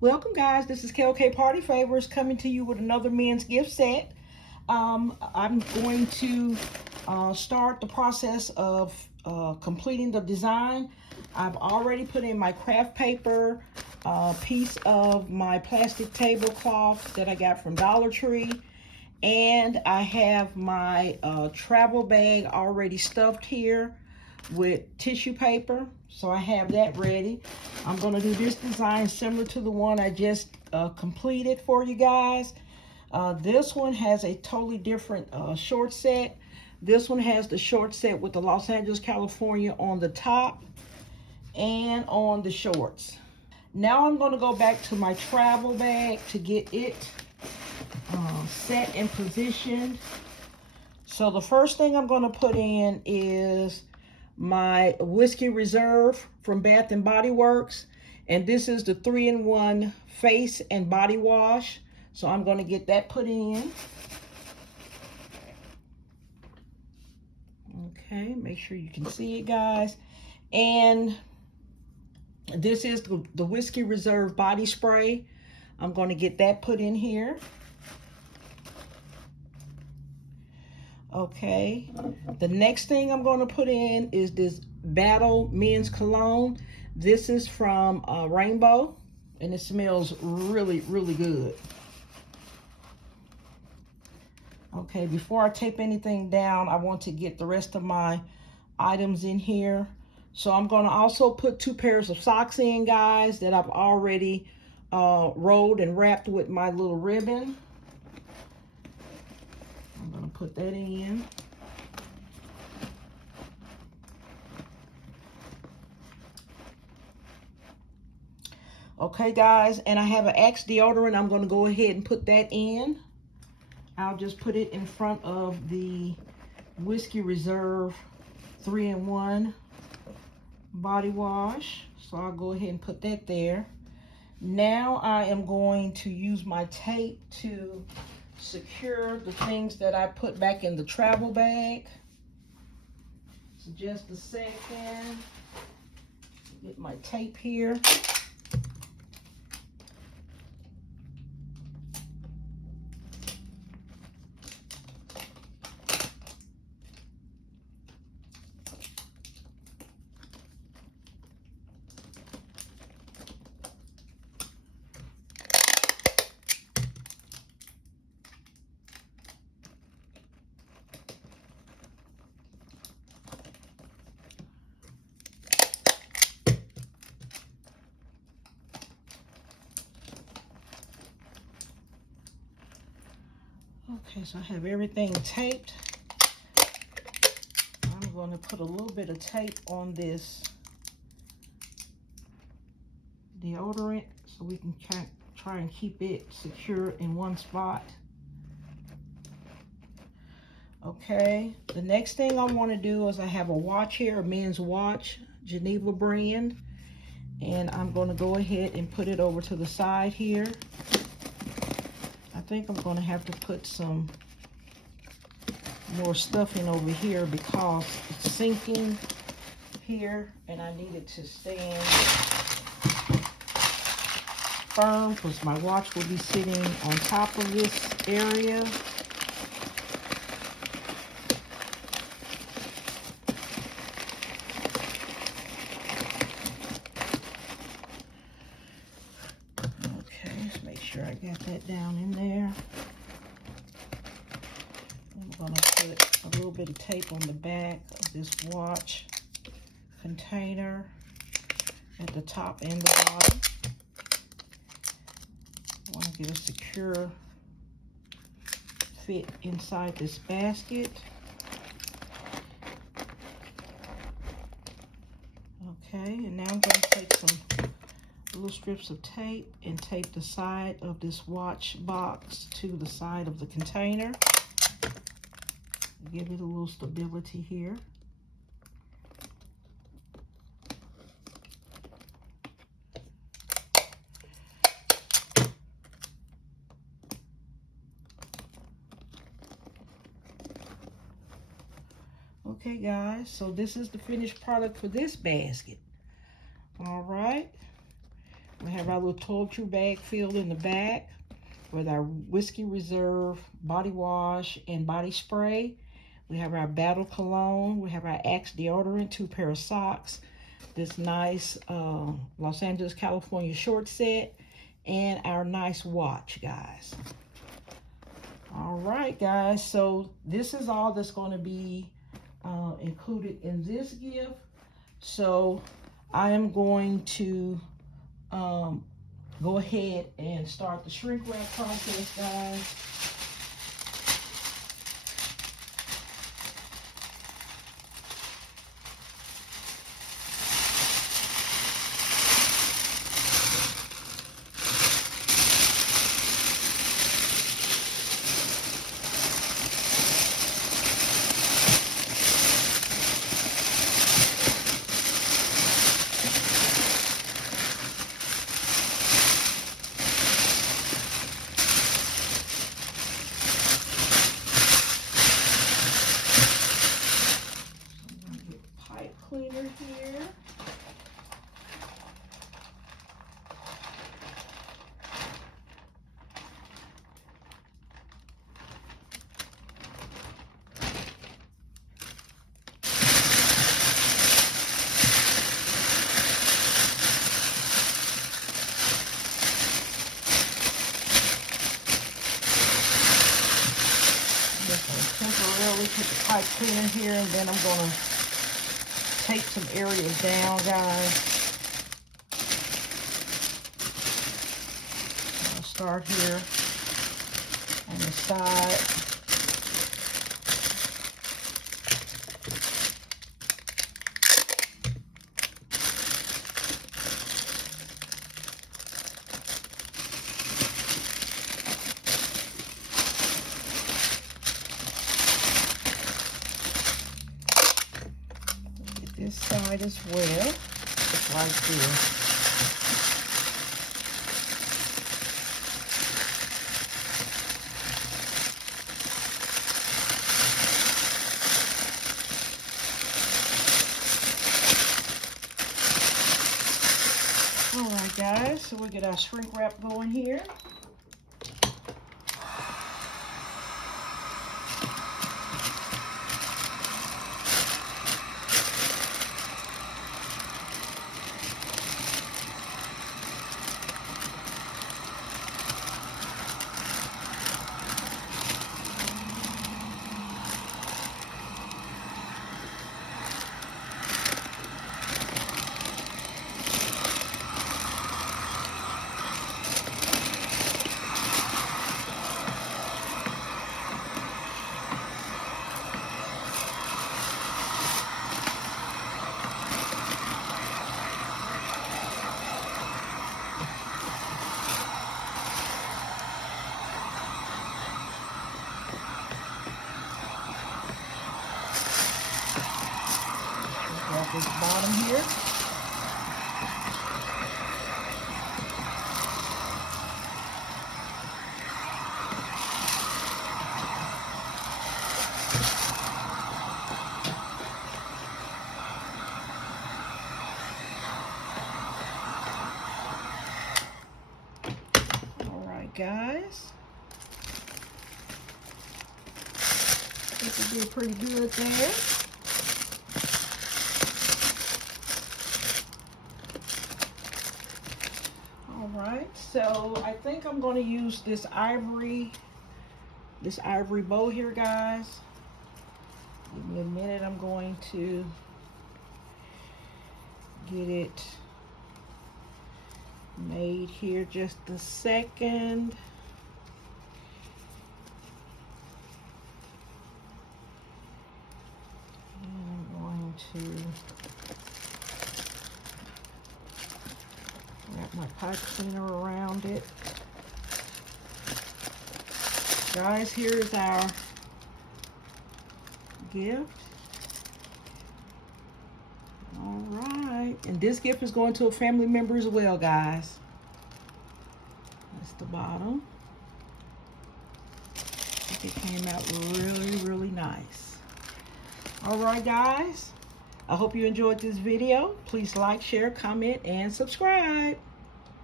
Welcome guys, this is KLK Party Favors coming to you with another men's gift set. I'm going to start the process of completing the design. I've already put in my craft paper, piece of my plastic tablecloth that I got from Dollar Tree, and I have my travel bag already stuffed here with tissue paper, so I have that ready. I'm going to do this design similar to the one I just completed for you guys. This one has a totally different short set. This one has the short set with the Los Angeles, California on the top and on the shorts. Now I'm going to go back to my travel bag to get it set and positioned. So the first thing I'm going to put in is my Whiskey Reserve from Bath and Body Works, and this is the 3-in-1 face and body wash. So I'm going to get that put in. Okay, make sure you can see it, guys. And this is the Whiskey Reserve body spray. I'm going to get that put in here. Okay, the next thing I'm going to put in is this Battle Men's Cologne. This is from Rainbow, and it smells really, really good. Okay, before I tape anything down, I want to get the rest of my items in here. So I'm going to also put 2 pairs of socks in, guys, that I've already rolled and wrapped with my little ribbon. I'm going to put that in. Okay, guys, and I have an Axe deodorant. I'm going to go ahead and put that in. I'll just put it in front of the Whiskey Reserve 3-in-1 body wash. So I'll go ahead and put that there. Now I am going to use my tape to secure the things that I put back in the travel bag. So just a second. Get my tape here. Okay, so I have everything taped. I'm going to put a little bit of tape on this deodorant so we can try and keep it secure in one spot. Okay, the next thing I want to do is I have a watch here, a men's watch, Geneva brand, and I'm going to go ahead and put it over to the side here. I think I'm going to have to put some more stuffing over here because it's sinking here and I need it to stand firm because my watch will be sitting on top of this area. Okay, let's make sure I got that down in there. I'm going to put a little bit of tape on the back of this watch container at the top and the bottom. I want to get a secure fit inside this basket. Okay, and now I'm going to take some little strips of tape and tape the side of this watch box to the side of the container. Give it a little stability here. Okay, guys, so this is the finished product for this basket. All right, We have our little toiletry bag filled in the back with our Whiskey Reserve body wash and body spray. We have our Battle Cologne. We have our Axe deodorant, 2 pair of socks, this nice Los Angeles, California short set, and our nice watch, guys. All right, guys, so this is all that's going to be included in this gift. So I am going to go ahead and start the shrink wrap process, guys. Cleaner here. Temporarily put the pipe cleaner here, and then I'm going to take some areas down, guys. I'll start here on the side. This side as well, just like this. All right, guys, so we get our shrink wrap going here. At this bottom here. All right, guys. This will be pretty good there. Alright, so I think I'm going to use this ivory bow here, guys. Give me a minute. I'm going to get it made here just a second. And I'm going to wrap my pipe cleaner around it. Guys, here's our gift. All right, and this gift is going to a family member as well, guys. That's the bottom. I think it came out really, really nice. All right, guys. I hope you enjoyed this video. Please like, share, comment, and subscribe.